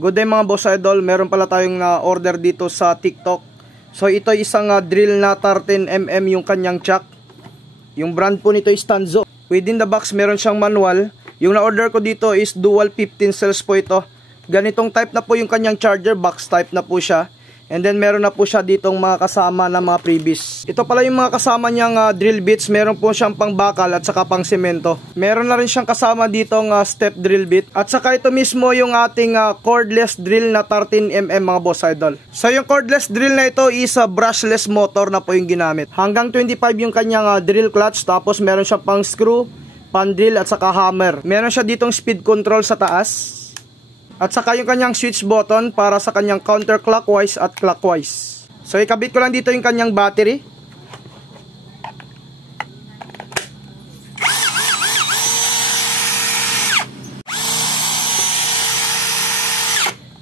Good day mga boss idol, meron pala tayong order dito sa TikTok. So ito isang drill na 13mm yung kanyang chuck. Yung brand po nito is Tanzo. Within the box meron siyang manual. Yung na-order ko dito is dual 15 cells po ito. Ganitong type na po yung kanyang charger, box type na po siya. And then meron na po siya ditong mga kasama na mga freebies. Ito pala yung mga kasama niyang drill bits. Meron po siyang pang bakal at saka pang semento. Meron na rin siyang kasama ditong step drill bit. At saka ito mismo yung ating cordless drill na 13mm mga boss idol. So yung cordless drill na ito is brushless motor na po yung ginamit. Hanggang 25 yung kanyang drill clutch. Tapos meron siyang pang screw, pan drill at saka hammer. Meron siya ditong speed control sa taas. At saka yung kanyang switch button para sa kanyang counterclockwise at clockwise. So ikabit ko lang dito yung kanyang battery.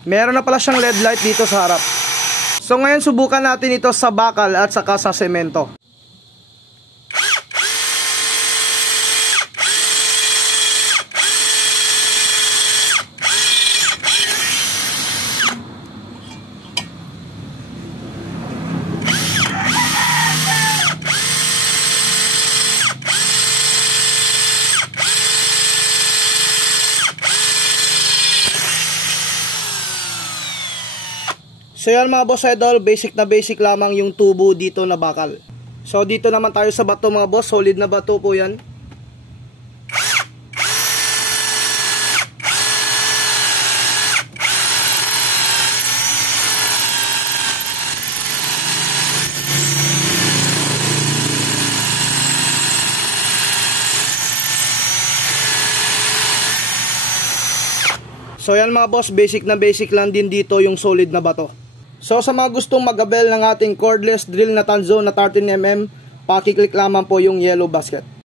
Meron na pala siyang LED light dito sa harap. So ngayon subukan natin ito sa bakal at saka sa semento. So yan mga boss idol, basic na basic lamang yung tubo dito na bakal. So dito naman tayo sa bato mga boss, solid na bato po yan. So yan mga boss, basic na basic lang din dito yung solid na bato. So sa mga gustong mag-avail ng ating cordless drill na Tanzo na 13mm, paki-click lamang po yung yellow basket.